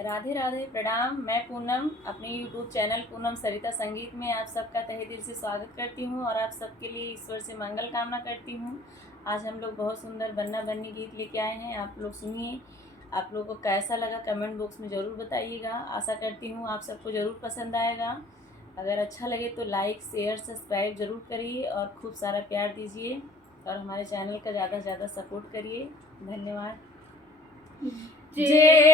राधे राधे, प्रणाम। मैं पूनम अपने यूट्यूब चैनल पूनम सरिता संगीत में आप सबका तहे दिल से स्वागत करती हूँ और आप सबके लिए ईश्वर से मंगल कामना करती हूँ। आज हम लोग बहुत सुंदर बन्ना बन्नी गीत लेके आए हैं, आप लोग सुनिए। आप लोगों को कैसा लगा कमेंट बॉक्स में ज़रूर बताइएगा। आशा करती हूँ आप सबको ज़रूर पसंद आएगा। अगर अच्छा लगे तो लाइक शेयर सब्सक्राइब ज़रूर करिए और खूब सारा प्यार दीजिए और हमारे चैनल का ज़्यादा से ज़्यादा सपोर्ट करिए। धन्यवाद। जय